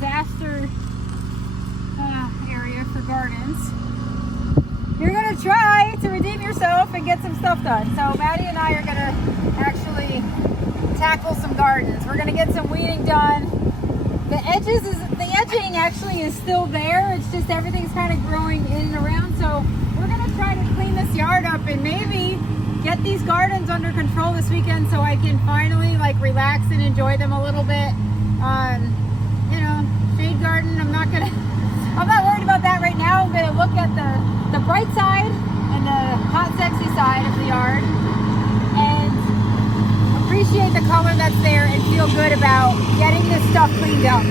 disaster area for gardens. You're gonna try to redeem yourself and get some stuff done. So Maddie and I are gonna actually tackle some gardens. We're gonna get some weeding done. The edging actually is still there. It's just everything's kind of growing in and around. So we're gonna try to clean this yard up and maybe get these gardens under control this weekend so I can finally like relax and enjoy them a little bit. You know, shade garden, I'm not worried about that right now. I'm gonna look at the bright side and the hot, sexy side of the yard and appreciate the color that's there and feel good about getting this stuff cleaned up.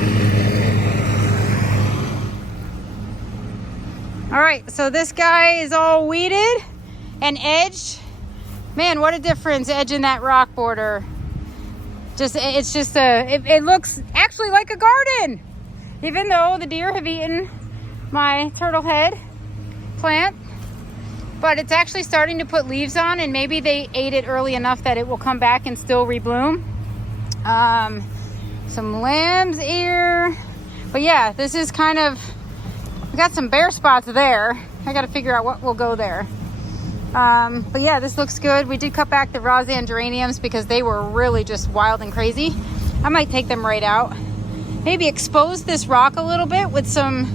All right, so this guy is all weeded and edged. Man, what a difference edging that rock border. It looks actually like a garden, even though the deer have eaten my turtle head plant, but it's actually starting to put leaves on, and maybe they ate it early enough that it will come back and still rebloom. Some lamb's ear, but yeah, this is kind of, we got some bare spots there. I got to figure out what will go there. But yeah, this looks good. We did cut back the Roseanne geraniums because they were really just wild and crazy. I might take them right out. Maybe expose this rock a little bit with some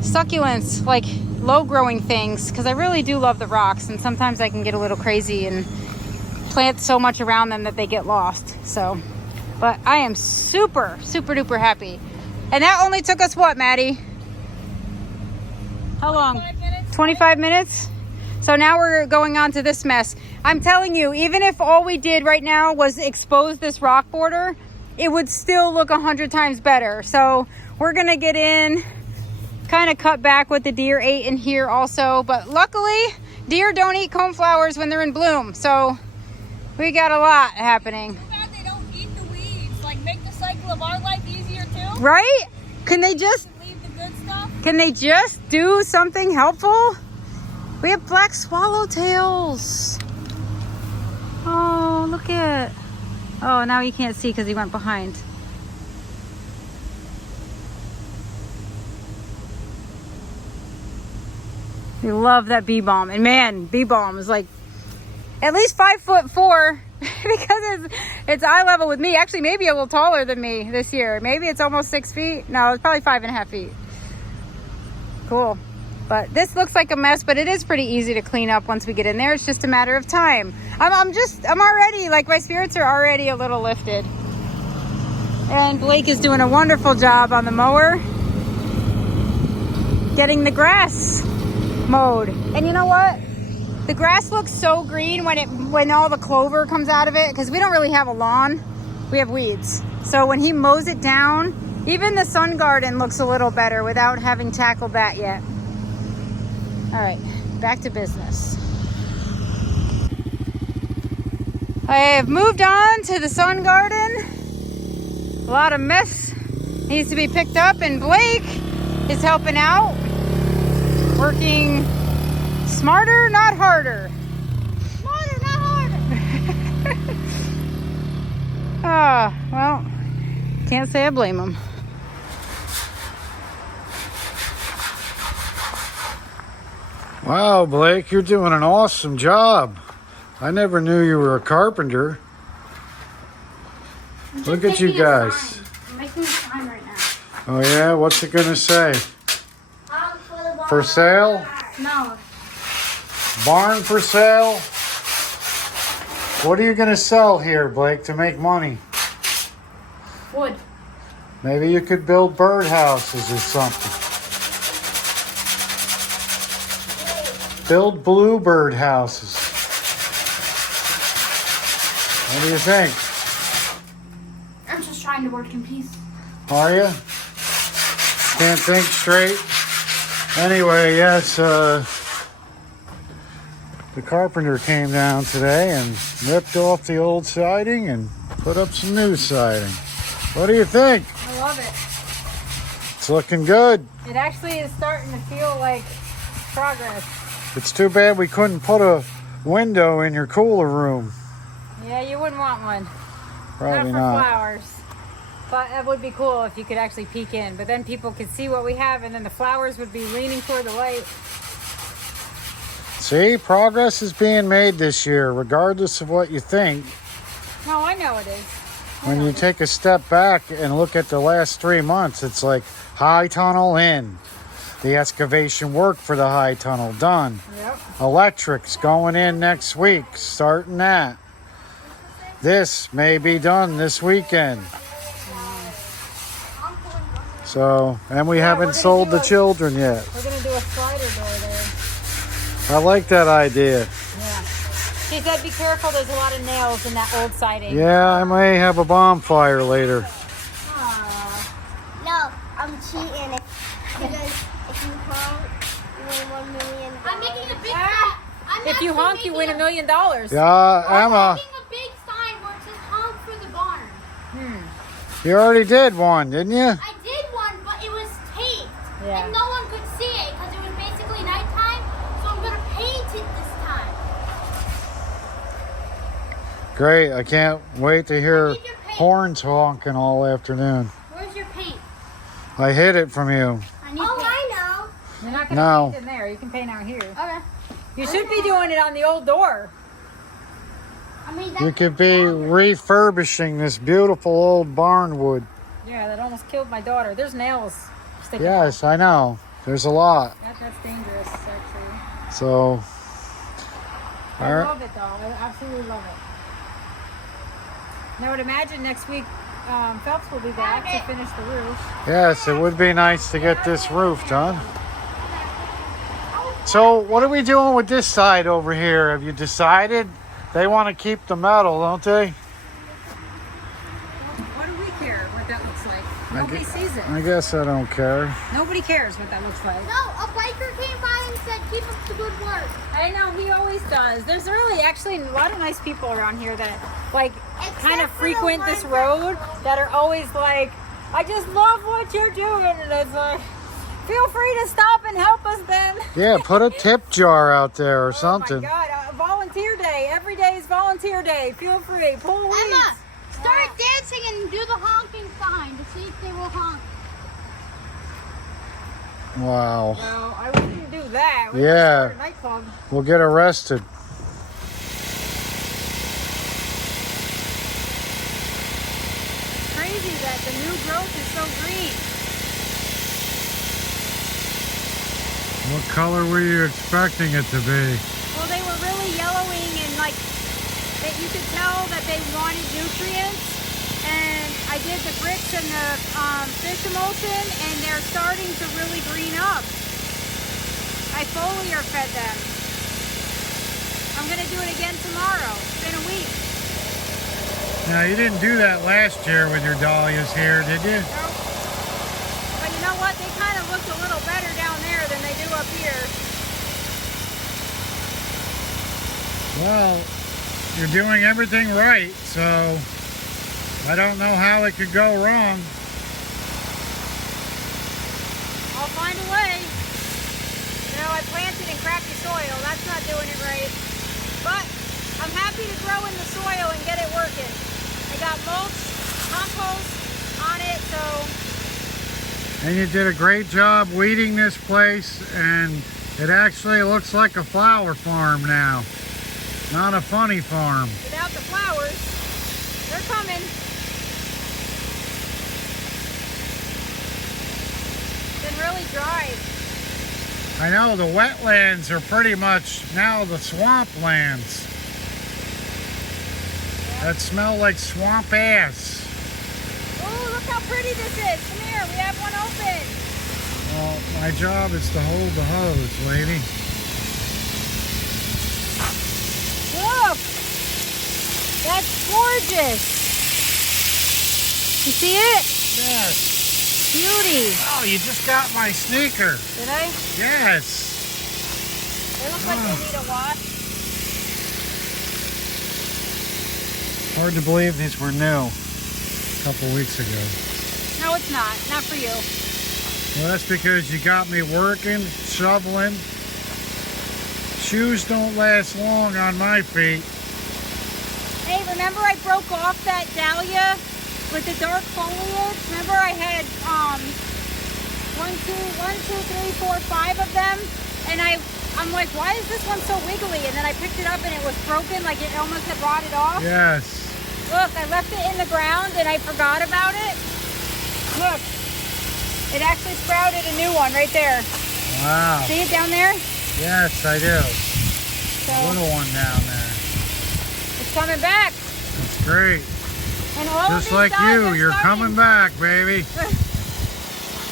succulents, like low growing things, because I really do love the rocks, and sometimes I can get a little crazy and plant so much around them that they get lost. So, but I am super duper happy. And that only took us what, Maddie? How long? 25 minutes. 25 minutes? So now we're going on to this mess. I'm telling you, even if all we did right now was expose this rock border, it would still look 100 times better. So we're gonna get in, kind of cut back what the deer ate in here also. But luckily, deer don't eat coneflowers when they're in bloom. So we got a lot happening. Too bad they don't eat the weeds. Like, make the cycle of our life easier too. Right? Can they just leave the good stuff? Can they just do something helpful? We have black swallowtails. Oh, look at. Oh, now you can't see because he went behind. We love that bee balm. And man, bee balm is like at least 5'4" because it's eye level with me. Actually, maybe a little taller than me this year. Maybe it's almost 6 feet. No, it's probably 5.5 feet. Cool. But this looks like a mess, but it is pretty easy to clean up once we get in there. It's just a matter of time. I'm already, like, my spirits are already a little lifted. And Blake is doing a wonderful job on the mower, getting the grass mowed. And you know what? The grass looks so green when all the clover comes out of it, because we don't really have a lawn. We have weeds. So when he mows it down, even the sun garden looks a little better without having tackled that yet. All right, back to business. I have moved on to the sun garden. A lot of mess needs to be picked up, and Blake is helping out, working smarter, not harder. Smarter, not harder. Well, can't say I blame him. Wow, Blake, you're doing an awesome job. I never knew you were a carpenter. Look at you guys. I'm making a sign right now. Oh yeah, what's it gonna say? For sale? No. Barn for sale? What are you gonna sell here, Blake, to make money? Wood. Maybe you could build birdhouses or something. Build bluebird houses. What do you think? I'm just trying to work in peace. Are you? Can't think straight? Anyway, yes, the carpenter came down today and ripped off the old siding and put up some new siding. What do you think? I love it. It's looking good. It actually is starting to feel like progress. It's too bad we couldn't put a window in your cooler room. Yeah, you wouldn't want one. Probably not for not. flowers. But it would be cool if you could actually peek in. But then people could see what we have, and then the flowers would be leaning toward the light. See, progress is being made this year, regardless of what you think. No, I know it is. When you take a step back and look at the last 3 months, it's like high tunnel in. The excavation work for the high tunnel done. Yep. Electrics going in next week, starting that. This may be done this weekend. So, and we haven't sold the children yet. We're going to do a slider door there. I like that idea. Yeah. She said be careful, there's a lot of nails in that old siding. Yeah, I may have a bonfire later. No, I'm cheating. Because if you honk, you win $1 million. I'm making a big sign. If you honk, you win $1 million. Yeah, I'm Emma, making a big sign where it says honk for the barn. you already did one, didn't you? I did one, but it was taped. Yeah. And no one could see it because it was basically nighttime. So I'm going to paint it this time. Great, I can't wait to hear I need your paint. horns honking all afternoon. Where's your paint? I hid it from you. I need Oh, paint. I know. You're not going to No. paint in there. You can paint out here. Okay. You should be doing it on the old door. I mean, You could be refurbishing this beautiful old barn wood. Yeah, that almost killed my daughter. There's nails sticking Yes, I know. There's a lot. out. That's dangerous, actually. So, I all right. love it, though. I absolutely love it. Now, I would imagine next week Phelps will be back to finish the roof. Yes, it would be nice to get this roof done. So, what are we doing with this side over here? Have you decided? They want to keep the metal, don't they? What do we care what that looks like? Nobody sees it. I guess I don't care. Nobody cares what that looks like. No, a biker came by and said, keep up the good work. I know, he always does. There's really actually a lot of nice people around here that like kind of for the frequent this ones road that are always like, I just love what you're doing. And it's like, feel free to stop and help us then. Yeah, put a tip jar out there or something. Oh my God, volunteer day. Every day is volunteer day. Feel free. Pull weeds. Emma, start dancing and do the honking sign to see if they will honk. Wow. No, I wouldn't do that. We Yeah. start a nightclub. We'll get arrested. Crazy that the new growth is so green. What color were you expecting it to be? Well, they were really yellowing and like that you could tell that they wanted nutrients. And I did the bricks and the fish emulsion, and they're starting to really green up. I foliar fed them. I'm gonna do it again tomorrow. It's been a week. Now, you didn't do that last year with your dahlias here, did you? So, but you know what? They kind of look a little better down there than they do up here. Well, you're doing everything right, so I don't know how it could go wrong. I'll find a way. You know, I planted in crappy soil. That's not doing it right. But I'm happy to grow in the soil and get it working. I got mulch, compost on it, so And you did a great job weeding this place, and it actually looks like a flower farm now. Not a funny farm. without the flowers, they're coming. Been really dry. I know the wetlands are pretty much now the swamplands. That smell like swamp ass. Oh, look how pretty this is. Come here, we have one open. Well, my job is to hold the hose, lady. Look! That's gorgeous. You see it? Yes. Beauty. Oh, you just got my sneaker. Did I? Yes. They look like they need a wash. Hard to believe these were new a couple weeks ago. No, it's not. Not for you. Well, that's because you got me working, shoveling. Shoes don't last long on my feet. Hey, remember I broke off that Dahlia with the dark foliage. Remember I had 5 of them, and I'm like, why is this one so wiggly? And then I picked it up and it was broken, like it almost had rotted off. Yes. Look, I left it in the ground and I forgot about it. Look, it actually sprouted a new one right there. Wow. See it down there? Yes, I do. So Little one down there. it's coming back. That's great. And all of Just these like guys you, are you're starting- coming back, baby.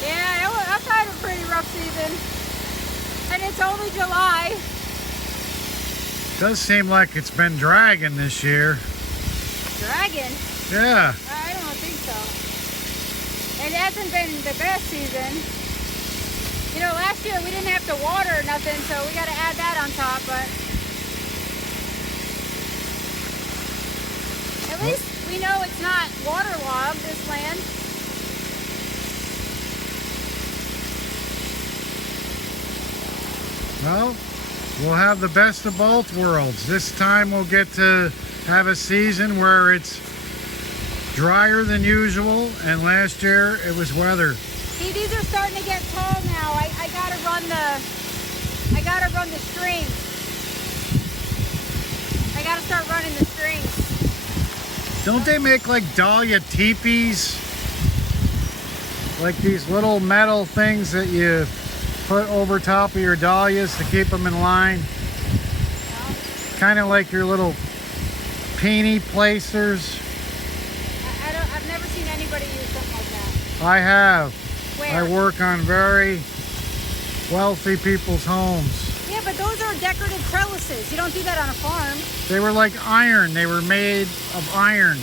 Yeah, I've had a pretty rough season. And it's only July. Does seem like it's been dragging this year. Dragon? Yeah. I don't think so. It hasn't been the best season. You know, last year we didn't have to water or nothing, so we got to add that on top, but at least we know it's not waterlogged, this land. Well, we'll have the best of both worlds. This time we'll get to have a season where it's drier than usual, and last year it was weather. See, these are starting to get tall now. I gotta run the strings. I gotta start running the strings. Don't they make like Dahlia teepees? Like these little metal things that you put over top of your dahlias to keep them in line? Kind of like your little peony placers. I've never seen anybody use something like that. I have. Where? I work on very wealthy people's homes. Yeah, but those are decorative trellises. You don't do that on a farm. They were like iron. They were made of iron.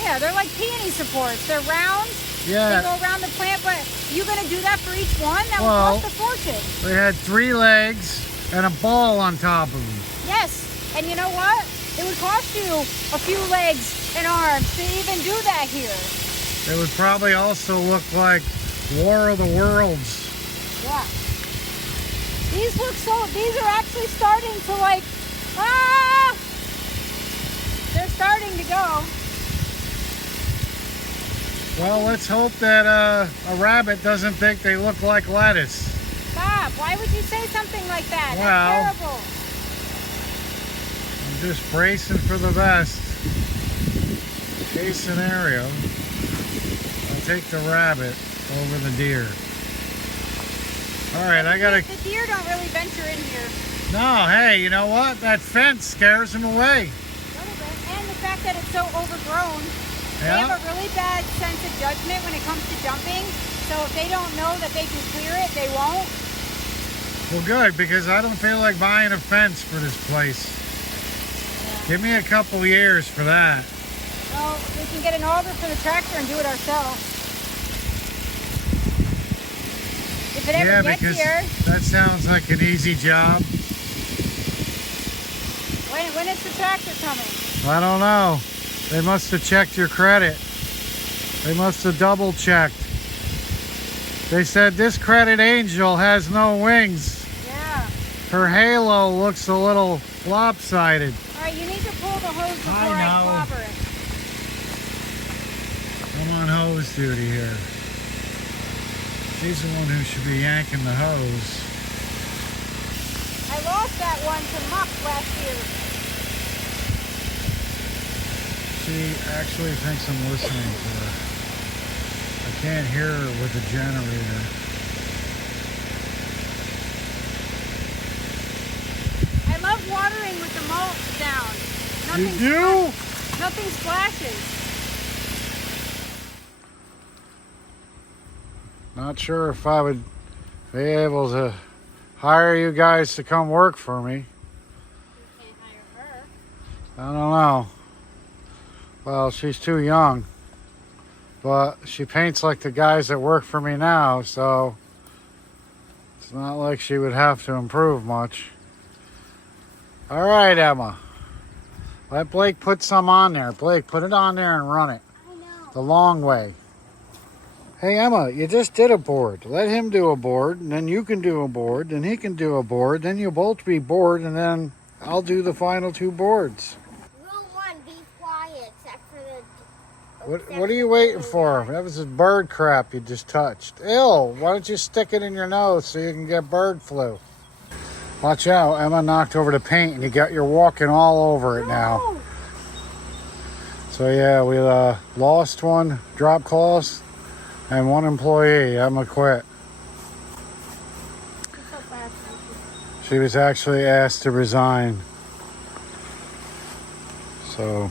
Yeah, they're like peony supports. They're round. Yeah. They go around the plant, but you gonna do that for each one? That Well- would cost a fortune. They had 3 legs and a ball on top of them. Yes, and you know what? It would cost you a few legs and arms to even do that here. It would probably also look like War of the Worlds. Yeah. These are actually starting to like, they're starting to go. Well, let's hope that a rabbit doesn't think they look like lettuce. Stop, why would you say something like that? Well- That's terrible. I'm just bracing for the best. Case scenario, I'll take the rabbit over the deer. All right, I gotta... The deer don't really venture in here. No, hey, you know what? That fence scares them away. A little bit. And the fact that it's so overgrown. They Yeah. have a really bad sense of judgment when it comes to jumping. So if they don't know that they can clear it, they won't. Well, good, because I don't feel like buying a fence for this place. Give me a couple years for that. Well, we can get an auger for the tractor and do it ourselves. If it ever Yeah, gets because here. that sounds like an easy job. When is the tractor coming? I don't know. They must have checked your credit. They must have double checked. They said this credit angel has no wings. Yeah. Her halo looks a little lopsided. All right, you need to pull the hose before I I know. clobber it. I'm on hose duty here. She's the one who should be yanking the hose. I lost that one to muck last year. She actually thinks I'm listening to her. I can't hear her with the generator. I love watering with the mulch down. You do? Nothing splashes. Not sure if I would be able to hire you guys to come work for me. You can't hire her. I don't know. Well, she's too young. But she paints like the guys that work for me now, so it's not like she would have to improve much. All right, Emma. Let Blake put some on there. Blake, put it on there and run it I know. the long way. Hey, Emma, you just did a board. Let him do a board, and then you can do a board, then he can do a board, then you'll both be bored, and then I'll do the final 2 boards. Rule 1, be quiet except for What are you waiting for? That was just bird crap you just touched. Ew, why don't you stick it in your nose so you can get bird flu? Watch out, Emma knocked over the paint and you're walking all over it now. No. So yeah, we lost one drop cloth and one employee. Emma quit. It's so bad. She was actually asked to resign. So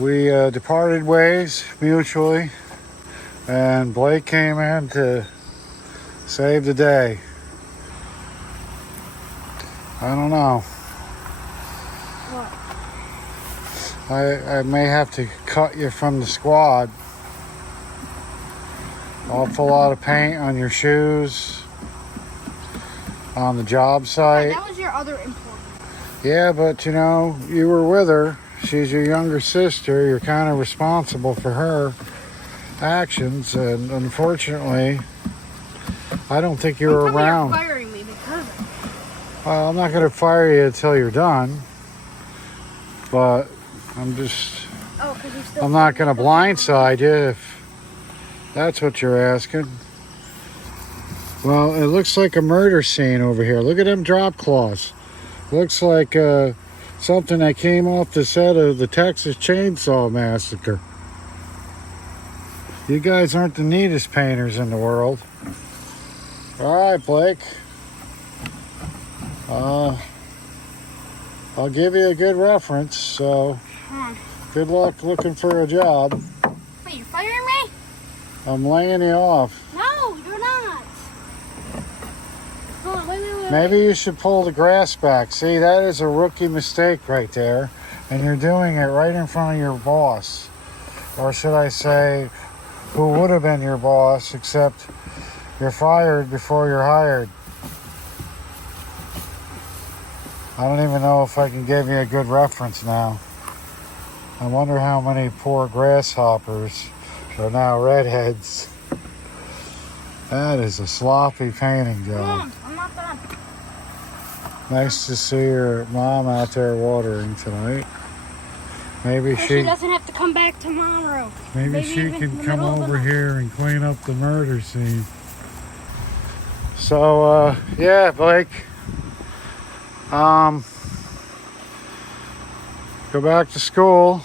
we departed ways mutually, and Blake came in to save the day. I don't know. What? I may have to cut you from the squad. Awful lot of paint on your shoes, on the job site. That was your other employee. Yeah, but you know, you were with her. She's your younger sister. You're kind of responsible for her actions, and unfortunately, I don't think you were around. You're firing me because of it. Well, I'm not going to fire you until you're done, but I'm not going to blindside you if that's what you're asking. Well, it looks like a murder scene over here. Look at them drop cloths. Looks like something that came off the set of the Texas Chainsaw Massacre. You guys aren't the neatest painters in the world. All right, Blake. I'll give you a good reference, so good luck looking for a job. Wait, you're firing me? I'm laying you off. No, you're not. Hold on, wait. Maybe you should pull the grass back. See, that is a rookie mistake right there. And you're doing it right in front of your boss. Or should I say, who would have been your boss, except you're fired before you're hired. I don't even know if I can give you a good reference now. I wonder how many poor grasshoppers are now redheads. That is a sloppy painting job. I'm not done. Nice to see your mom out there watering tonight. Maybe She doesn't have to come back tomorrow. maybe she even in can the come middle of the over night. here and clean up the murder scene. So yeah, Blake. Go back to school,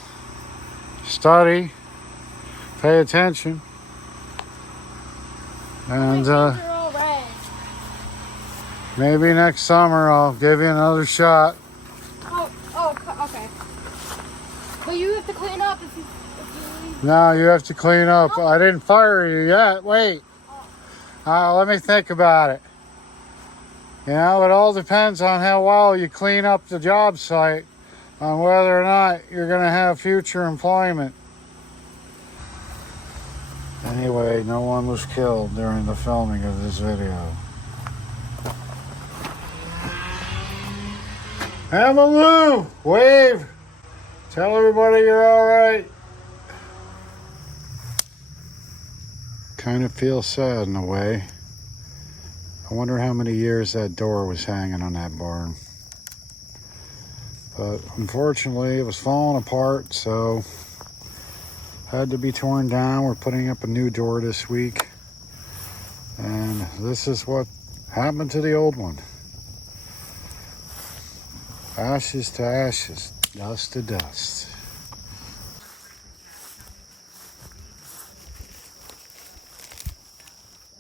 study, pay attention, and They're all red. maybe next summer I'll give you another shot. Okay. But you have to clean up if you leave. No, you have to clean up. I didn't fire you yet. Wait. Let me think about it. You know, it all depends on how well you clean up the job site, on whether or not you're going to have future employment. Anyway, no one was killed during the filming of this video. Emma Lou, wave. Tell everybody you're all right. Kind of feel sad in a way. I wonder how many years that door was hanging on that barn. But unfortunately, it was falling apart, so had to be torn down. We're putting up a new door this week. And this is what happened to the old one. Ashes to ashes, dust to dust.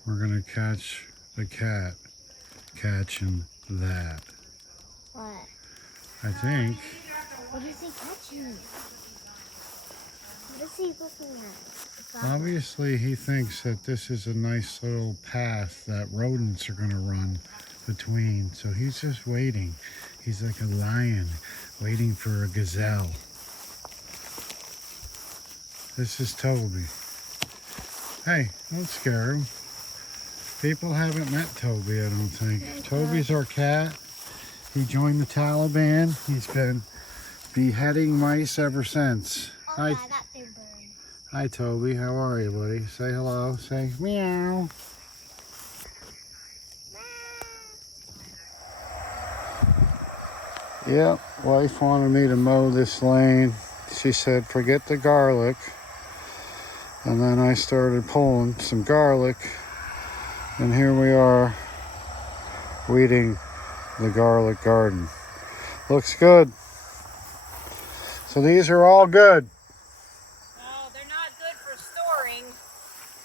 We're gonna catch the cat catching that. What? I think. What is he catching? What is he looking at? Obviously, he thinks that this is a nice little path that rodents are going to run between. So he's just waiting. He's like a lion waiting for a gazelle. This is Toby. Hey, don't scare him. People haven't met Toby, I don't think. Toby's our cat. He joined the Taliban. He's been beheading mice ever since. Oh, Hi. yeah, that big bird. Hi, Toby. How are you, buddy? Say hello. Say meow. Yep, wife wanted me to mow this lane. she said, forget the garlic. And then I started pulling some garlic. And here we are, weeding the garlic garden. Looks good. So these are all good. Well, they're not good for storing,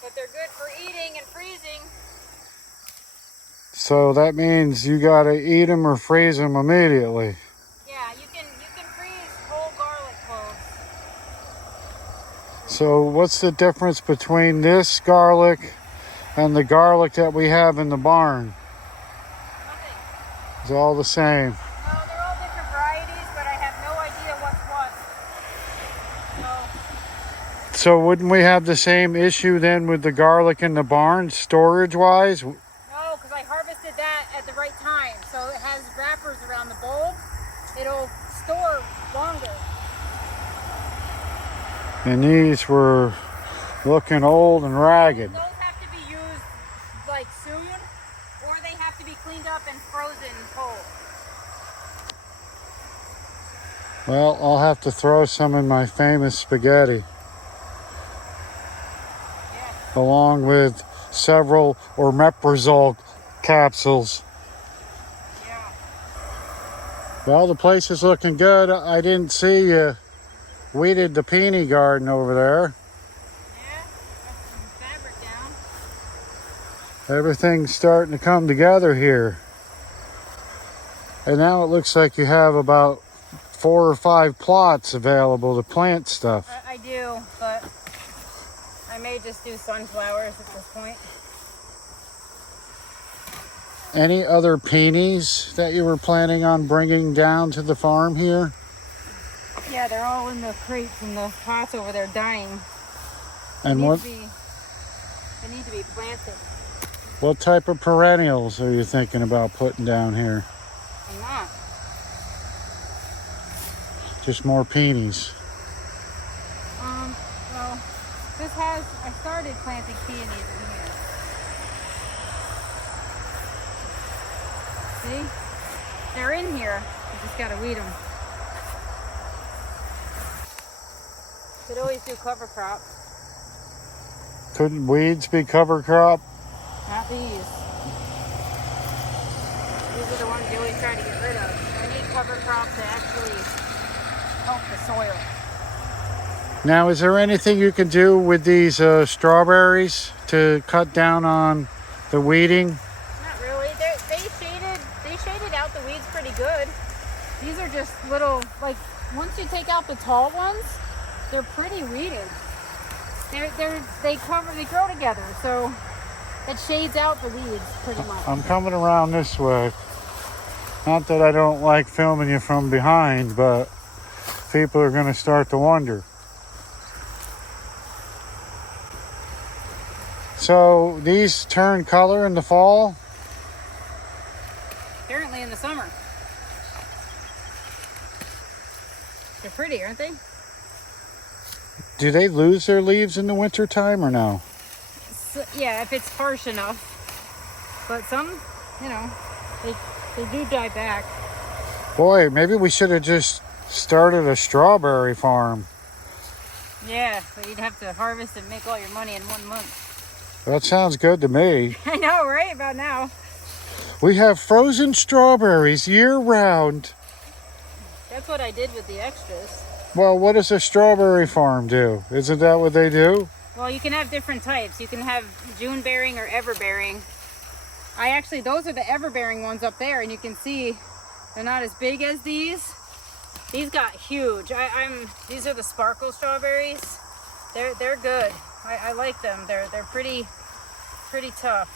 but they're good for eating and freezing. So that means you gotta eat them or freeze them immediately. Yeah, you can freeze whole garlic cloves. So what's the difference between this garlic and the garlic that we have in the barn? Nothing. It's all the same. Well, they're all different varieties, but I have no idea what's what. So wouldn't we have the same issue then with the garlic in the barn, storage-wise? No, because I harvested that at the right time. So it has wrappers around the bulb. It'll store longer. And these were looking old and ragged. Those have to be used like soon, or they have to be cleaned up and frozen cold. Well, I'll have to throw some in my famous spaghetti. Yeah. Along with several omeprazole capsules. Yeah. Well, the place is looking good. I didn't see you weeded the peony garden over there. Yeah. Got some fabric down. Everything's starting to come together here. And now it looks like you have about 4 or 5 plots available to plant stuff. I do, but I may just do sunflowers at this point. Any other peonies that you were planning on bringing down to the farm here? Yeah, they're all in the crates and the pots over there dying. And They what need to be planted. type of perennials are you thinking about putting down here? I'm not. Just more peonies. Well, I started planting peonies in here. See? They're in here. You just gotta weed them. Could always do cover crop. Couldn't weeds be cover crop? Not these. These are the ones you always try to get rid of. I need cover crop to actually help the soil. Now, is there anything you can do with these strawberries to cut down on the weeding? Not really. They shaded out the weeds pretty good. These are just little, like, once you take out the tall ones, they're pretty weeded. They grow together, so it shades out the weeds pretty much. I'm coming around this way. Not that I don't like filming you from behind, but people are going to start to wonder. So these turn color in the fall? Apparently in the summer. They're pretty, aren't they? Do they lose their leaves in the wintertime or no? So, yeah, if it's harsh enough. But some, they do die back. Boy, maybe we should have just started a strawberry farm. Yeah, but you'd have to harvest and make all your money in 1 month. That sounds good to me. I know, right? About now. We have frozen strawberries year round. That's what I did with the extras. Well, what does a strawberry farm do? Isn't that what they do? Well, you can have different types. You can have June bearing or ever bearing. Those are the ever bearing ones up there, and you can see they're not as big as these. These got huge. These are the sparkle strawberries. They're good. I like them. They're pretty tough.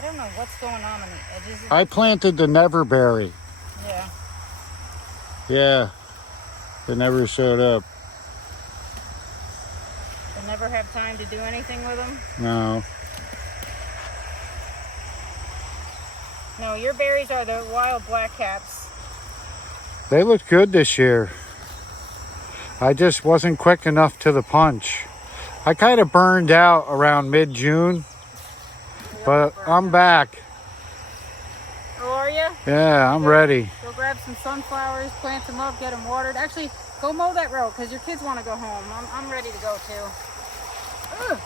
I don't know what's going on the edges. I planted the neverberry. Yeah. Yeah. They never showed up. They never have time to do anything with them. No. No, your berries are the wild black caps. They looked good this year. I just wasn't quick enough to the punch. I kind of burned out around mid-June, but I'm back. Oh, are you? Yeah, I'm ready. Go grab some sunflowers, plant them up, get them watered. Actually, go mow that row because your kids want to go home. I'm ready to go too. Ugh.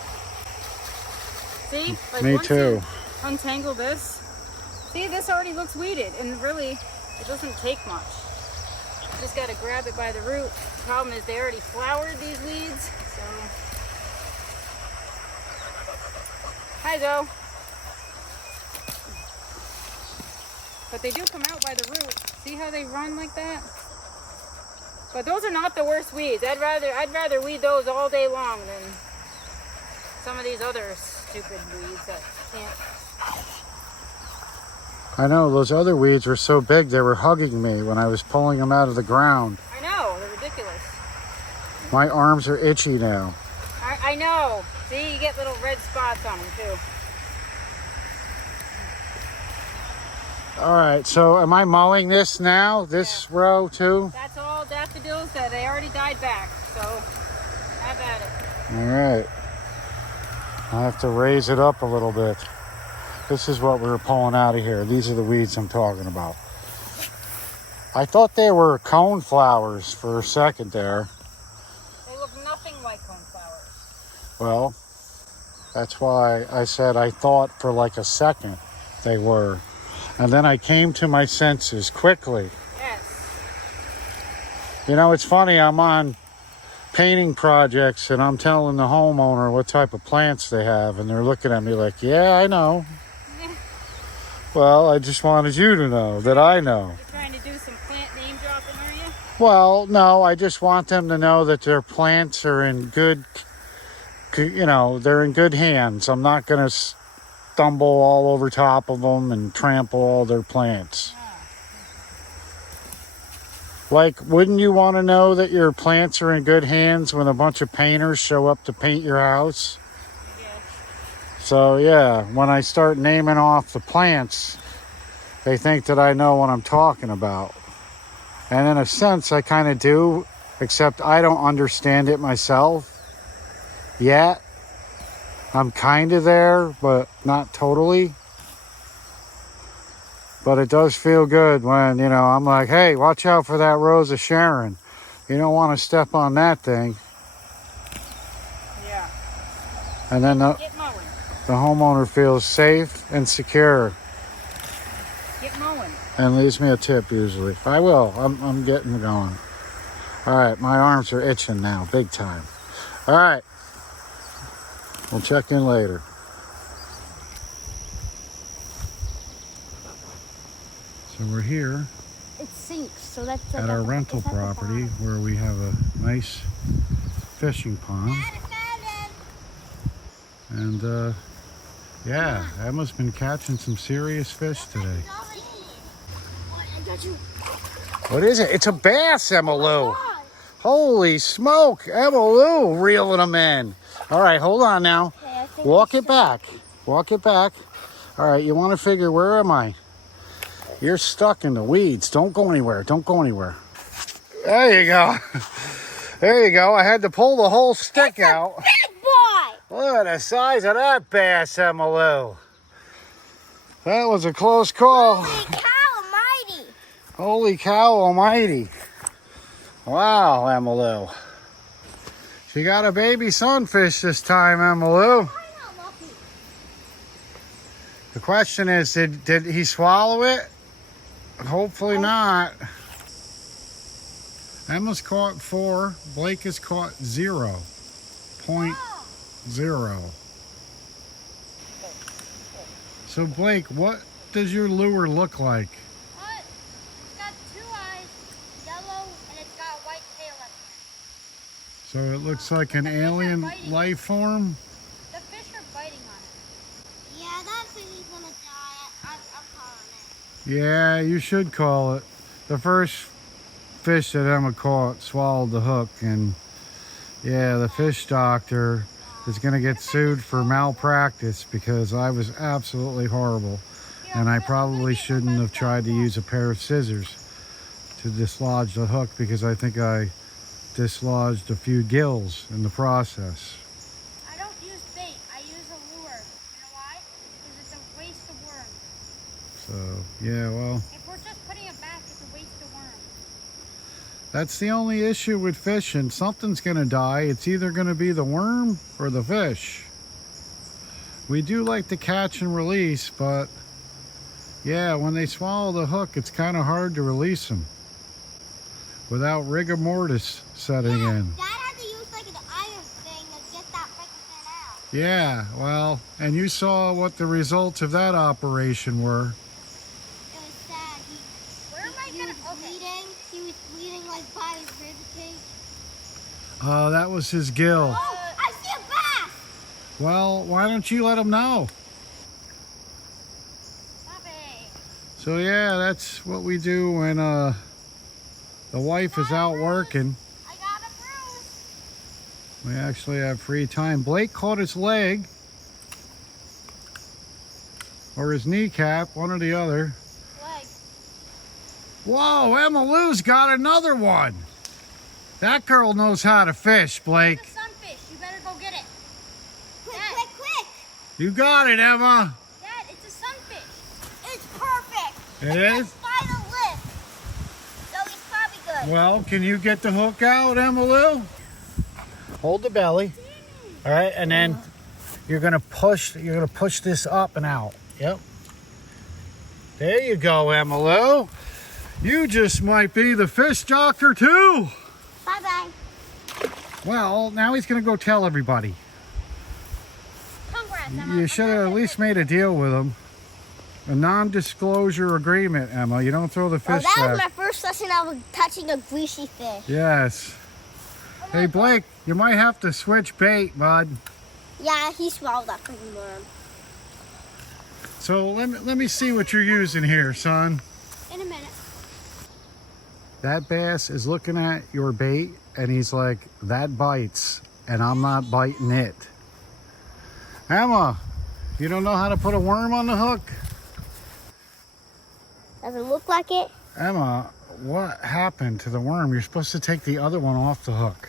See? Like Me once too. you untangle this, see, this already looks weeded, and really, it doesn't take much. Just got to grab it by the root. The problem is they already flowered these weeds, so. Hi, Zoe. But they do come out by the root. See how they run like that? But those are not the worst weeds. I'd rather weed those all day long than some of these other stupid weeds that can't. I know, those other weeds were so big they were hugging me when I was pulling them out of the ground. I know, they're ridiculous. My arms are itchy now. I know. See, you get little red spots on them too. All right, so am I mowing this now? This row too? That's all daffodils that they already died back, so have at it. All right. I have to raise it up a little bit. This is what we were pulling out of here. These are the weeds I'm talking about. I thought they were cone flowers for a second there. They look nothing like coneflowers. Well, that's why I said I thought for like a second they were. And then I came to my senses quickly. Yes. You know, it's funny, I'm on painting projects and I'm telling the homeowner what type of plants they have, and they're looking at me like, yeah, I know. Well, I just wanted you to know that I know. You're trying to do some plant name dropping, are you? Well, no, I just want them to know that their plants are in good, you know, they're in good hands. I'm not going to stumble all over top of them and trample all their plants. Like, wouldn't you want to know that your plants are in good hands when a bunch of painters show up to paint your house? So, yeah, when I start naming off the plants, they think that I know what I'm talking about. And in a sense, I kind of do, except I don't understand it myself yet. I'm kind of there, but not totally. But it does feel good when, you know, I'm like, hey, watch out for that Rose of Sharon. You don't want to step on that thing. Yeah. And then the homeowner feels safe and secure. Get mowing. And leaves me a tip usually. I will. I'm getting going. All right, my arms are itching now, big time. All right. We'll check in later. So we're here It sinks, so that's like at our rental property where we have a nice fishing pond. And yeah, Emma's been catching some serious fish today. What is it? It's a bass, Emma Lou. Holy smoke, Emma Lou reeling them in. All right, hold on now. Walk it back. Walk it back. All right, you want to figure, where am I? You're stuck in the weeds. Don't go anywhere. Don't go anywhere. There you go. There you go. I had to pull the whole stick out. Big boy! Look at the size of that bass, Emma Lou. That was a close call. Holy cow almighty! Holy cow almighty. Wow, Emma Lou. She got a baby sunfish this time, Emma Lou. The question is, did he swallow it? Hopefully not. Emma's caught 4. Blake has caught 0.0. So Blake, what does your lure look like? It's got 2 eyes, yellow, and it's got a white tail at the end. So it looks like an alien life form? The fish are biting on it. Yeah, that fish is gonna die. I'm calling it. Yeah, you should call it. The first fish that Emma caught swallowed the hook, and yeah, the fish doctor is going to get sued for malpractice because I was absolutely horrible, and I probably shouldn't have tried to use a pair of scissors to dislodge the hook because I think I dislodged a few gills in the process. I don't use bait, I use a lure. You know why? Because it's a waste of worm. So, yeah, well, If we're just putting it back, it's a waste of worm. that's the only issue with fishing. Something's going to die. It's either going to be the worm or the fish. We do like to catch and release, but yeah, when they swallow the hook, it's kind of hard to release them without rigor mortis setting in. Dad had to use like an iron thing to get that freaking thing out. Yeah, well, and you saw what the results of that operation were. It was sad. Where am I He gonna? was Okay. bleeding. He was bleeding like by his rib cage. Oh, that was his gill. Oh, I see a bass! Well, why don't you let him know? Stop it. So yeah, that's what we do when the wife is out working. I got a bruise. We actually have free time. Blake caught his leg or his kneecap, one or the other. Leg. Whoa, Emma Lou's got another one. That girl knows how to fish, Blake. It's a sunfish. You better go get it. Quick, Dad. quick, quick! You got it, Emma. Dad, it's a sunfish. It's perfect! It is? By the lip! So he's probably good. Well, can you get the hook out, Emma Lou? Hold the belly. All right, and then you're gonna push this up and out. Yep. There you go, Emma Lou. You just might be the fish doctor too. Bye-bye. Well, now he's gonna go tell everybody. Congrats, Emma. You should have at least made a deal with him. A non-disclosure agreement, Emma. You don't throw the Oh, fish that was back. my first lesson of touching a greasy fish. Yes. Hey, Blake, you might have to switch bait, bud. Yeah, he swallowed that freaking worm. So let me see what you're using here, son. In a minute. That bass is looking at your bait and he's like, that bites and I'm not biting it. Emma, you don't know how to put a worm on the hook? Does it look like it? Emma, what happened to the worm? You're supposed to take the other one off the hook.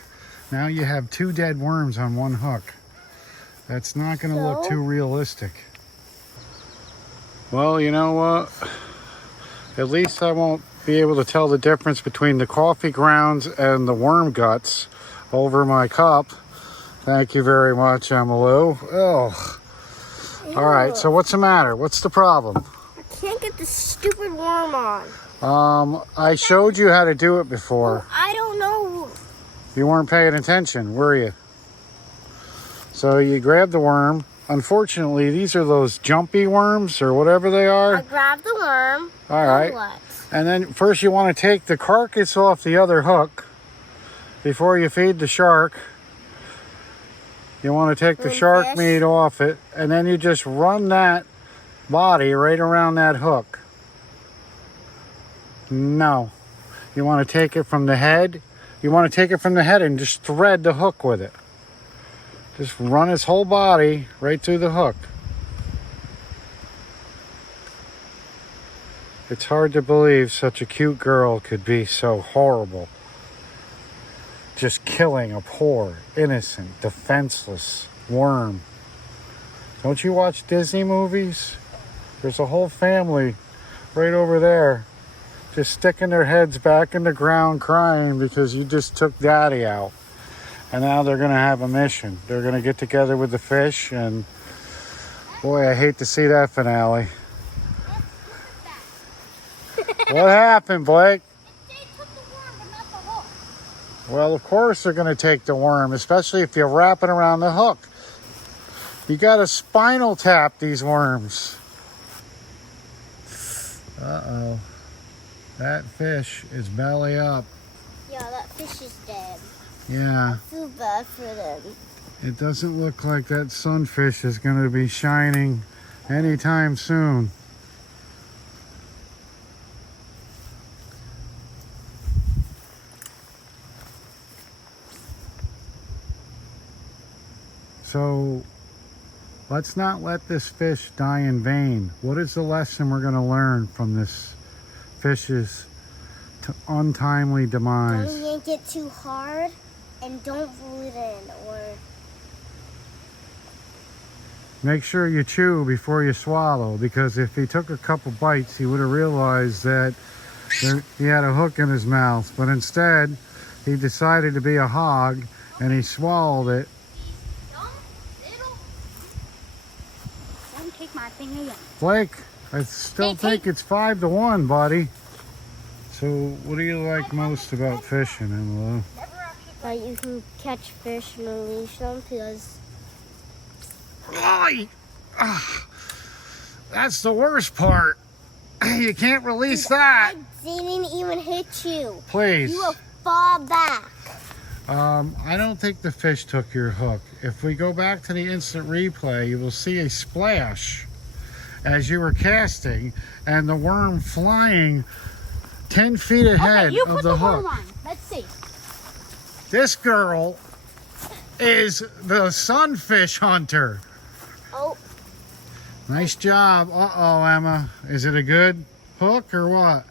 Now you have 2 dead worms on one hook. That's not going to look So? too realistic. Well, you know what? At least I won't be able to tell the difference between the coffee grounds and the worm guts over my cup. Thank you very much, Emma Lou. Oh. All right, so what's the matter? What's the problem? I can't get this stupid worm on. I showed you how to do it before. I don't know. You weren't paying attention, were you? So you grab the worm. Unfortunately, these are those jumpy worms or whatever they I are. grabbed the worm. All right. What? And then first you want to take the carcass off the other hook before you feed the shark. You want to take the And shark fish. meat off it, and then you just run that body right around that hook. No. You want to take it from the head. You want to take it from the head and just thread the hook with it. Just run his whole body right through the hook. It's hard to believe such a cute girl could be so horrible. Just killing a poor, innocent, defenseless worm. Don't you watch Disney movies? There's a whole family right over there just sticking their heads back in the ground crying because you just took Daddy out. And now they're going to have a mission. They're going to get together with the fish, and boy, I hate to see that finale. What happened, Blake? They took the worm, but not the hook. Well, of course they're going to take the worm, especially if you wrap it around the hook. You got to spinal tap these worms. Uh-oh. That fish is belly up. Yeah, that fish is dead. Yeah, I feel bad for them. it doesn't look like that sunfish is going to be shining anytime soon. So let's not let this fish die in vain. What is the lesson we're going to learn from this fish's untimely demise? Don't yank it too hard and don't pull it in or make sure you chew before you swallow, because if he took a couple bites, he would have realized that he had a hook in his mouth. But instead, he decided to be a hog and he swallowed it. Don't take my thing again. Blake, I still think it's 5-1, buddy. So, what do you like most about fishing, Emily? That you can catch fish and release them because That's the worst part. You can't release that. I didn't even hit you. Please. You will fall back. I don't think the fish took your hook. If we go back to the instant replay, you will see a splash as you were casting and the worm flying 10 feet ahead Okay, you of put the the hook. worm on. Let's see. This girl is the sunfish hunter. Oh, Nice job. Uh-oh, Emma. Is it a good hook or what?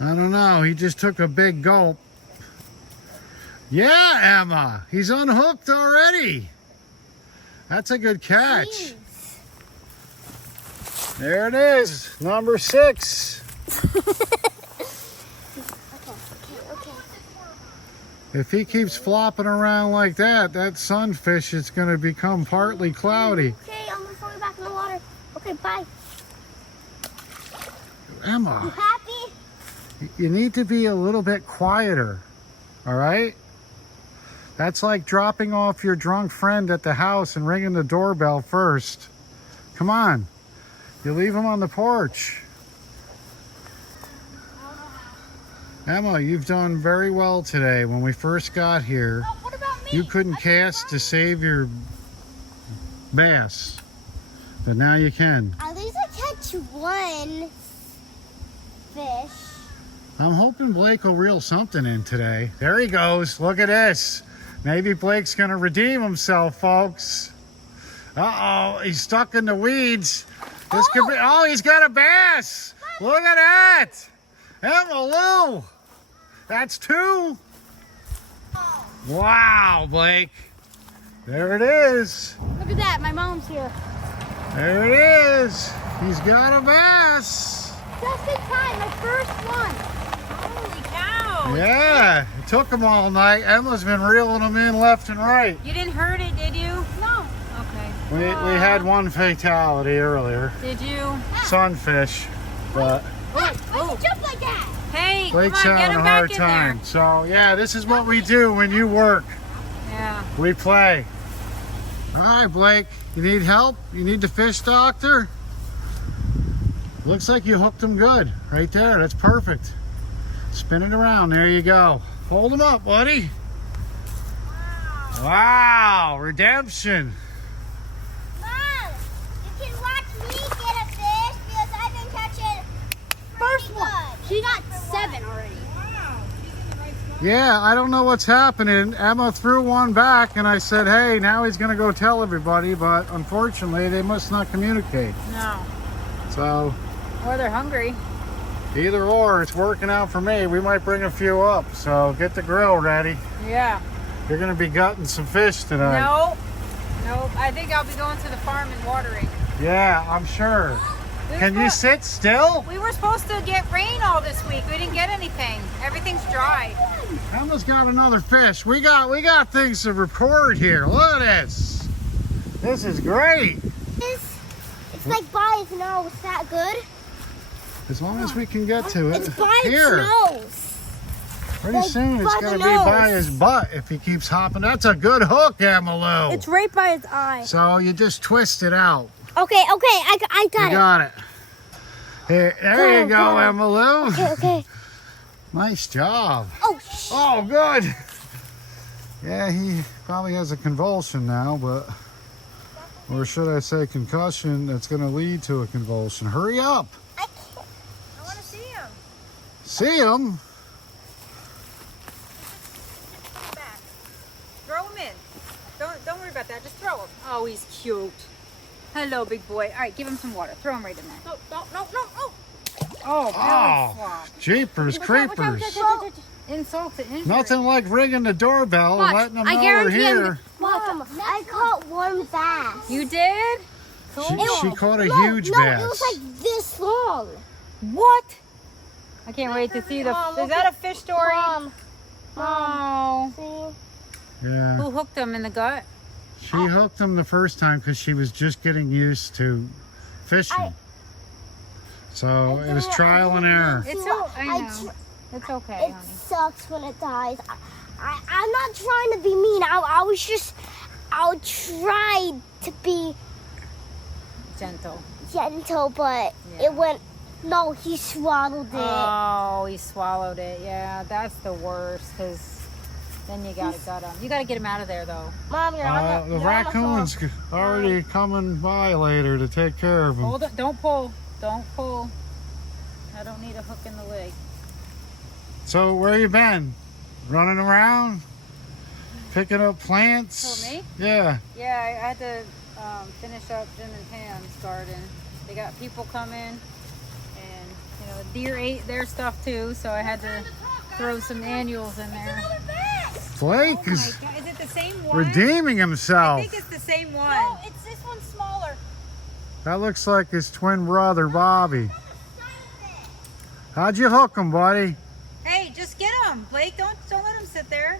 I don't know. He just took a big gulp. Yeah, Emma. He's unhooked already. That's a good catch. jeez. There it is. Number 6. Okay. If he keeps flopping around like that, that sunfish is going to become partly cloudy. Okay, I'm gonna throw you back in the water. Okay, bye. You Emma, happy? you need to be a little bit quieter. All right? That's like dropping off your drunk friend at the house and ringing the doorbell first. Come on. You leave him on the porch. Emma, you've done very well today. When we first got here, Oh, what about me? you couldn't cast to save your bass, but now you can. At least I catch one fish. I'm hoping Blake will reel something in today. There he goes. Look at this. Maybe Blake's going to redeem himself, folks. Uh-oh, he's stuck in the weeds. This could be, oh, he's got a bass. Look at that. Emma Lou. That's 2. Wow, Blake. There it is. Look at that. My mom's here. There it is. He's got a bass. Just in time. My first one. Holy cow. Yeah, it took him all night. Emma's been reeling them in left and right. You didn't hurt it, did you? No. Okay. We had one fatality earlier. Did you? Sunfish. But Why'd you jump like that? Hey, Blake's come on, get having him a back hard in time. So, yeah, this is what we do when you work. there. Yeah. We play. All right, Blake, you need help? You need the fish doctor? Looks like you hooked him good. Right there, that's perfect. Spin it around, there you go. Hold him up, buddy. Wow, redemption. Mom, you can watch me get a fish because I've been catching First one. good. She got 7 already. Yeah, I don't know what's happening. Emma threw one back and I said, hey, now he's gonna go tell everybody, but unfortunately they must not communicate. No. So Or they're hungry. either or, it's working out for me. We might bring a few up, so get the grill ready. Yeah. You're gonna be gutting some fish tonight. No. Nope. I think I'll be going to the farm and watering. Yeah, I'm sure. Can you sit still? We were supposed to get rain all this week. We didn't get anything. Everything's dry. Emma's got another fish. We got things to record here. Look at this. This is great. It's like by his nose. Is that good? As long as we can get to it. It's by Here. his nose. Pretty like soon it's by gonna the be by nose. his butt if he keeps hopping. That's a good hook, Emma Lou. It's right by his eye. So you just twist it out. Okay, I got You it. got it. Here, there you go, Got it. Emma Lou. Okay. Nice job. Oh, Oh, good. Yeah, he probably has a convulsion now, but, or should I say concussion, that's going to lead to a convulsion. Hurry up. I want to see him. See him? Back. Throw him in. Don't worry about that. Just throw him. Oh, he's cute. Hello, big boy. All right, give him some water. Throw him right in there. No. Oh, Oh, jeepers creepers. insult to injury. Nothing like ringing the doorbell Watch, and letting them I know we're guarantee I'm here. Mom, I caught one bass. You did? She caught a No, huge no, bass. it was like this long. What? I can't wait to see the. Mom, Is look that at- a fish story? Mom, Oh. see? Yeah. Who hooked him in the gut? She hooked them the first time because she was just getting used to fishing. So it was trial and error. It's I know. It's okay, It honey. sucks when it dies. I'm not trying to be mean. I'll try to be Gentle. gentle, but Yeah. it went. No, he swallowed it. Oh, he swallowed it. Yeah, that's the worst because then you gotta gut him. You gotta get him out of there though. Mom, you're on The you're on the phone. raccoon's already coming by later to take care of him. Hold it. Don't pull. Don't pull. I don't need a hook in the leg. So where you been? Running around? Picking up plants? Who, me? Yeah. Yeah, I had to finish up Jim and Pam's garden. They got people coming, and the deer ate their stuff too, so I had to throw some annuals in there. Blake Oh is my God, is it the same one? redeeming I himself. think it's the same one. No, it's this one smaller. That looks like his twin brother, Bobby. How'd you hook him, buddy? Hey, just get him, Blake. Don't let him sit there.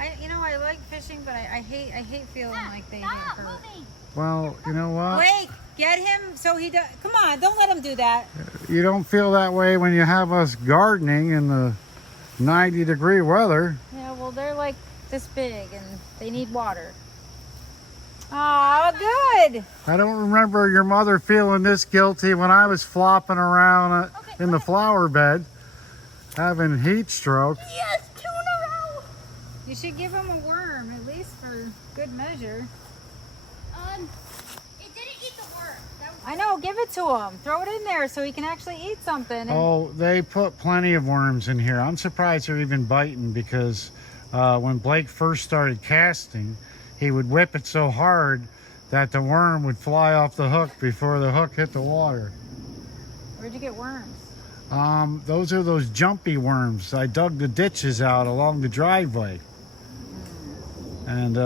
I like fishing, but I hate feeling like they get hurt. Well, you know what? Blake, get him so he does. Come on, don't let him do that. You don't feel that way when you have us gardening in the 90-degree weather. Yeah, well, they're like this big and they need water. Oh, good. I don't remember your mother feeling this guilty when I was flopping around in the flower bed having heat stroke. Yes, 2 in a row. You should give him a worm, at least for good measure. It didn't eat the worm. I know, give it to him. Throw it in there so he can actually eat something. And Oh, they put plenty of worms in here. I'm surprised they're even biting because when Blake first started casting, he would whip it so hard that the worm would fly off the hook before the hook hit the water. Where'd you get worms? Those are those jumpy worms. I dug the ditches out along the driveway. And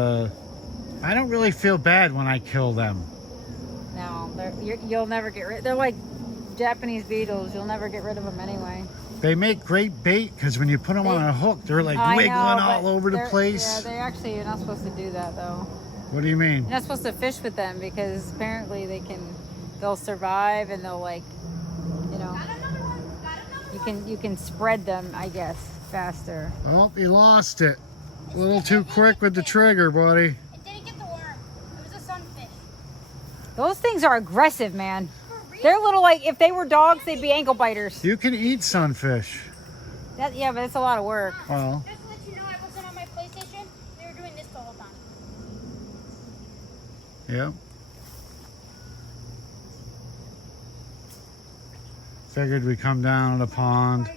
I don't really feel bad when I kill them. No, you'll never get rid. They're like Japanese beetles. You'll never get rid of them anyway. They make great bait because when you put them on a hook, they're like I wiggling know, all but over the they're- place. Yeah, you're not supposed to do that though. What do you mean? You're not supposed to fish with them because apparently they'll survive and they'll you can spread them, I guess, faster. Oh, he lost it. A little too quick with the trigger, buddy. It didn't get the worm. It was a sunfish. Those things are aggressive, man. They're little, like, if they were dogs, they'd be ankle biters. You can eat sunfish. Yeah, but it's a lot of work. Well, Just to let you know, I wasn't on my PlayStation. We were doing this the whole time. yeah. Figured we'd come down to the pond.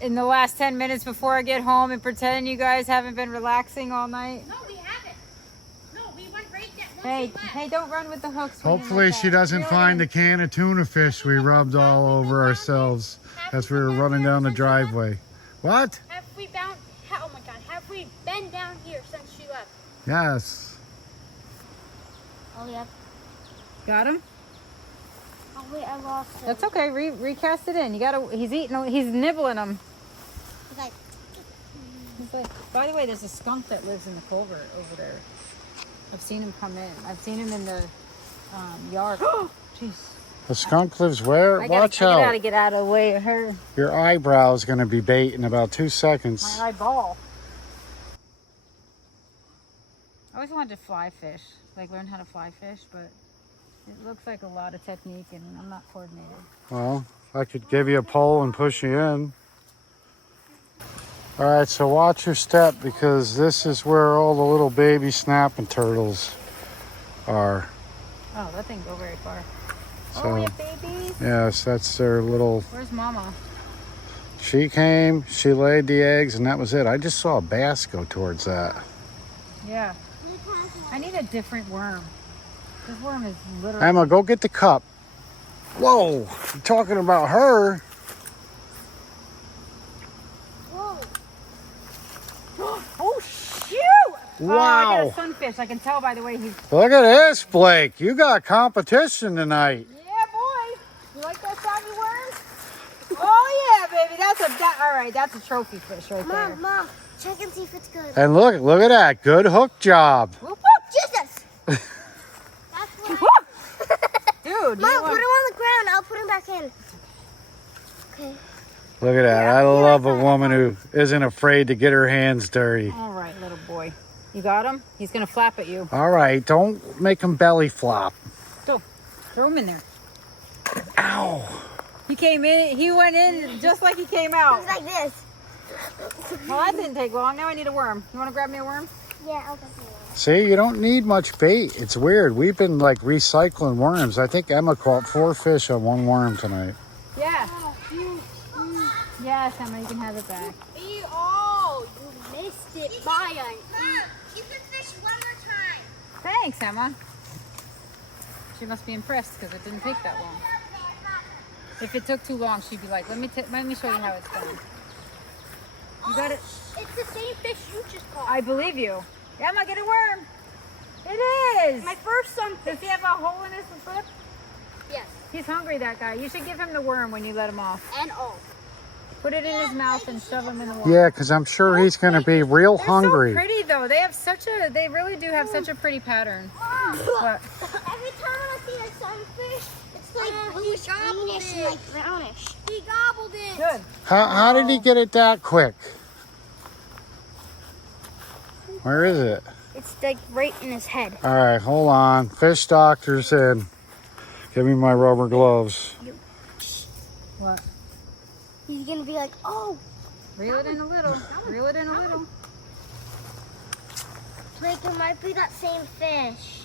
In the last 10 minutes before I get home and pretend you guys haven't been relaxing all night. No, we haven't. No, we went right down. Once Hey, we left. hey, don't run with the hooks. swinging Hopefully like she that. doesn't Reel it find in. the can of tuna fish we rubbed all over ourselves as we were running down the driveway. What? Have we bound? Oh my God! Have we been down here since she left? Yes. Oh, yeah. Got him? Oh, wait, I lost it. That's okay. Recast it in. He's nibbling them. He's like, By the way, there's a skunk that lives in the culvert over there. I've seen him come in. I've seen him in the yard. Jeez. The skunk lives where? Watch I out. gotta get out of the way of her. Your eyebrow's going to be bait in about 2 seconds. My eyeball. I always wanted to fly fish, like learn how to fly fish, but it looks like a lot of technique and I'm not coordinated. Well, I could give you a pole and push you in. All right, so watch your step because this is where all the little baby snapping turtles are. Oh, that didn't go very far. So, Oh, we have babies? yes, that's their little... Where's Mama? She came, she laid the eggs, and that was it. I just saw a bass go towards that. Yeah. I need a different worm. This worm is literally... Emma, go get the cup. Whoa, you're talking about her. whoa. Oh, I got a Wow. sunfish. I can tell by the way he's... Look at this, Blake. You got competition tonight. Yeah, boy. You like that shaggy worm? Oh, yeah, baby. All right, that's a trophy fish right there. Mom, check and see if it's good. And look at that. Good hook job. Whoop, whoop. Jesus! That's what Whoop. Dude, Mom, you put him on the ground. I'll put him back in. Okay. Look at that. I love a woman who isn't afraid to get her hands dirty. All right, little boy. You got him? He's going to flap at you. All right. Don't make him belly flop. Go. Throw him in there. Ow. He came in. He went in just like he came out. It's like this. Well, that didn't take long. Now I need a worm. You want to grab me a worm? Yeah, I'll get you. See, you don't need much bait. It's weird. We've been like recycling worms. I think Emma caught 4 fish on 1 worm tonight. Yeah. Yes, Emma, you can have it back. You missed it, Bryan. Keep the fish one more time. Thanks, Emma. She must be impressed because it didn't take that long. If it took too long, she'd be like, let me show you how it's done. You got it. It's the same fish you just caught. I believe you. Emma, get a worm. It is. My first sunfish. Does he have a hole in his lip? Yes. He's hungry, that guy. You should give him the worm when you let him off. And all. Put it in his mouth and shove him in the worm. Yeah, because I'm sure he's going to be real They're hungry. so pretty though. They really do have such a pretty pattern. Mom, What? every time I see a sunfish, it's like bluish, gobbled greenish, it. and like brownish. He gobbled it. Good. How did he get it that quick? Where is it? It's like right in his head. All right, hold on. Fish doctor's in. Give me my rubber gloves. What? He's gonna be like, oh, Reel it in a little. Reel it in a little. Blake, it might be that same fish.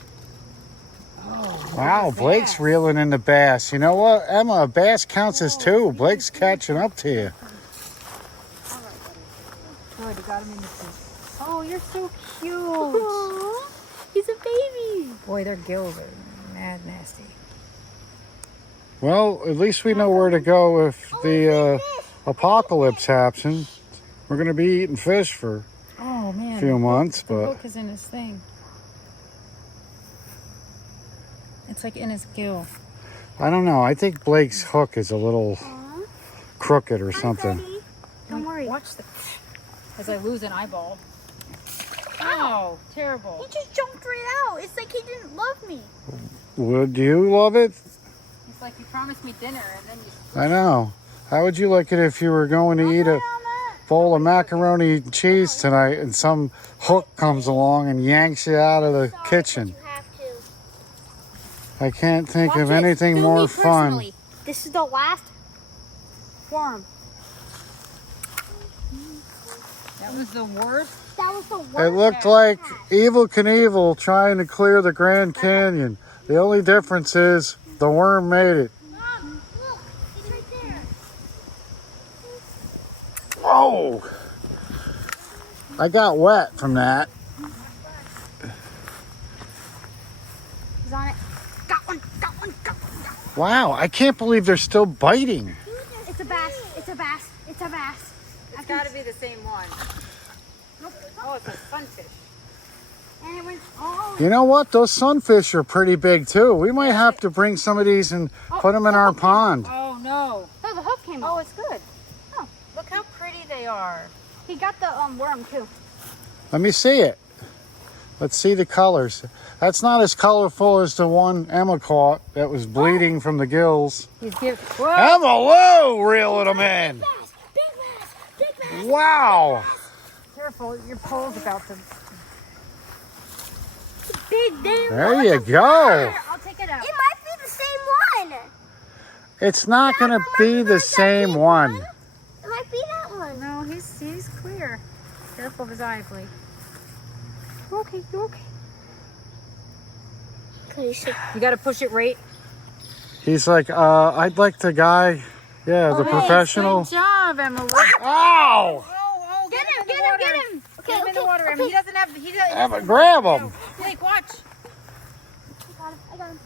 Wow, Blake's reeling in the bass. You know what, Emma? A bass counts as 2. Blake's catching up to you. Good, you got him in the fish. Oh, you're so cute. He's a baby. Boy, their gills are mad nasty. Well, at least we know where to go if the apocalypse happens. We're going to be eating fish for Oh man. a few months, The but hook is in his thing. It's like in his gill. I don't know. I think Blake's hook is a little crooked or something. Don't worry. Watch the. As I lose an eyeball. Oh, terrible. He just jumped right out. It's like he didn't love me. Would you love it? It's like you promised me dinner and then you. I know. How would you like it if you were going to eat a bowl of macaroni and cheese tonight and some hook comes along and yanks you out of the kitchen? You have to. I can't think of anything more fun. This is the last worm. That was the worst. That was the worst. It looked like Evel Knievel trying to clear the Grand Canyon. The only difference is the worm made it. Mom, look. He's right there. Oh! I got wet from that. He's on it. Got one. Got one. Got one. Got one. Wow, I can't believe they're still biting. It's a bass. It's a bass. It's a bass. It's got to be the same one. Oh, it's a sunfish. And it went. Oh. You know what? Those sunfish are pretty big too. We might have to bring some of these and put them in our pond. Oh no. Oh, the hook came Oh, off. it's good. Oh, look how pretty they are. He got the worm too. Let me see it. Let's see the colors. That's not as colorful as the one Emma caught that was bleeding from the gills. He's giving. Whoa. Emma, whoa, reeling them in. Bass. Big bass. Big bass. Wow. Careful, your pole's about to. Big damn. There you go. I'll take it out. It might be the same one. It's not going to be the same one. It might be that one. No, he's clear. Careful of his eye, Blake. You okay? You okay? You got to push it right. He's like, I'd like the guy, the professional. Good job, Emma. Ow! Oh, Get him. Get him. Get him. Get him in the water, Emma. He doesn't have. He doesn't. Emma, grab him. Blake, watch. I got him.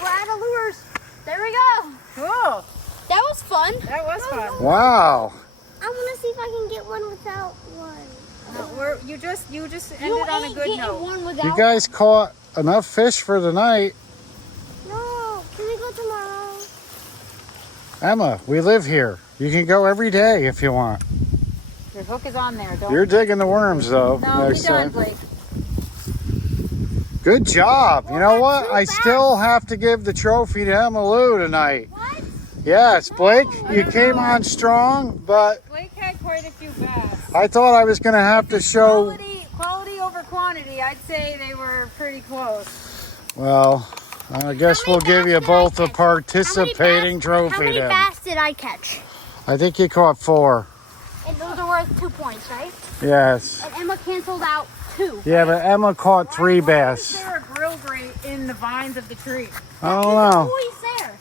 We're out of lures. There we go. Cool. That was fun. That was fun. Wow. I want to see if I can get one without one. No, you just ended You on a ain't good getting note. one without. You guys caught enough fish for the night. No, can we go tomorrow? Emma, we live here. You can go every day if you want. Your hook is on there. Don't. You're digging the worms, though. No, I be say. done, Blake. Good job. You know what? too I bad. still have to give the trophy to Emma Lou tonight. What? Yes, Blake, you came on strong, but Blake had quite a few bass. I thought I was going to have to show. Quality over quantity. I'd say they were pretty close. Well, I guess we'll give you both a participating How trophy many then. bass did I catch? I think you caught 4. And those are worth 2 points, right? Yes. And Emma canceled out 2. Yeah, but Emma caught 3 Why bass. is there a grill grate in the vines of the tree? I don't know. Always there.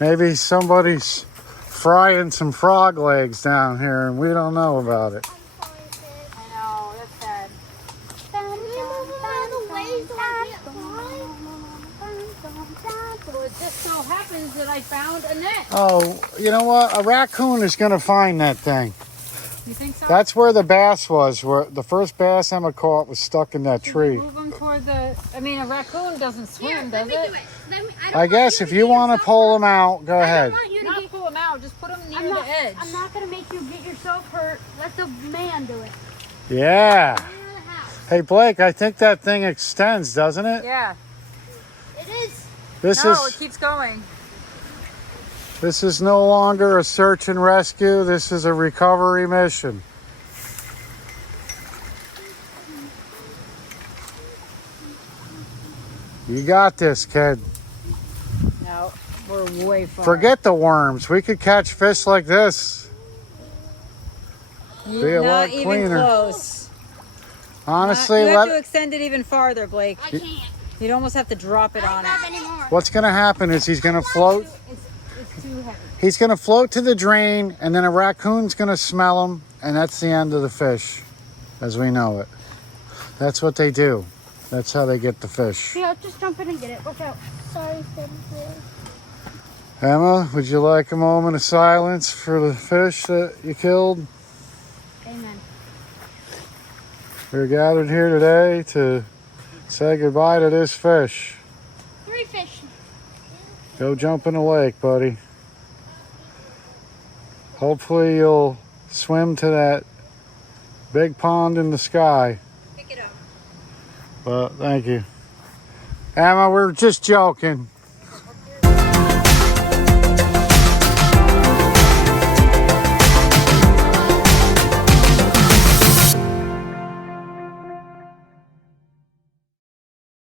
Maybe somebody's frying some frog legs down here and we don't know about it. I know, that's sad. So it just so happens that I found a net. Oh, you know what? A raccoon is going to find that thing. You think so? That's where the bass was. Where the first bass Emma caught was stuck in that tree. Move them toward the. I mean, a raccoon doesn't swim, does it? I guess if you want to pull them out, go ahead. Not pull them out. Just put them near the edge. I'm not going to make you get yourself hurt. Let the man do it. Yeah. Man of the house. Hey, Blake, I think that thing extends, doesn't it? Yeah. It is. This No, is it keeps going. This is no longer a search and rescue. This is a recovery mission. You got this, kid. No, we're way far. Forget the worms. We could catch fish like this. Be a Not lot even cleaner. close. Honestly, you have to let, extend it even farther, Blake. I can't. You'd almost have to drop it on it. Not anymore. what's going to happen is he's going to float. It's too heavy. He's going to float to the drain, and then a raccoon's going to smell him, and that's the end of the fish, as we know it. That's what they do. That's how they get the fish. Yeah, just jump in and get it. Watch out. Sorry, Cynthia. Emma, would you like a moment of silence for the fish that you killed? Amen. We're gathered here today to say goodbye to this fish. 3 fish. Go jump in the lake, buddy. Hopefully you'll swim to that big pond in the sky. Pick it up. But thank you. Emma, we're just joking.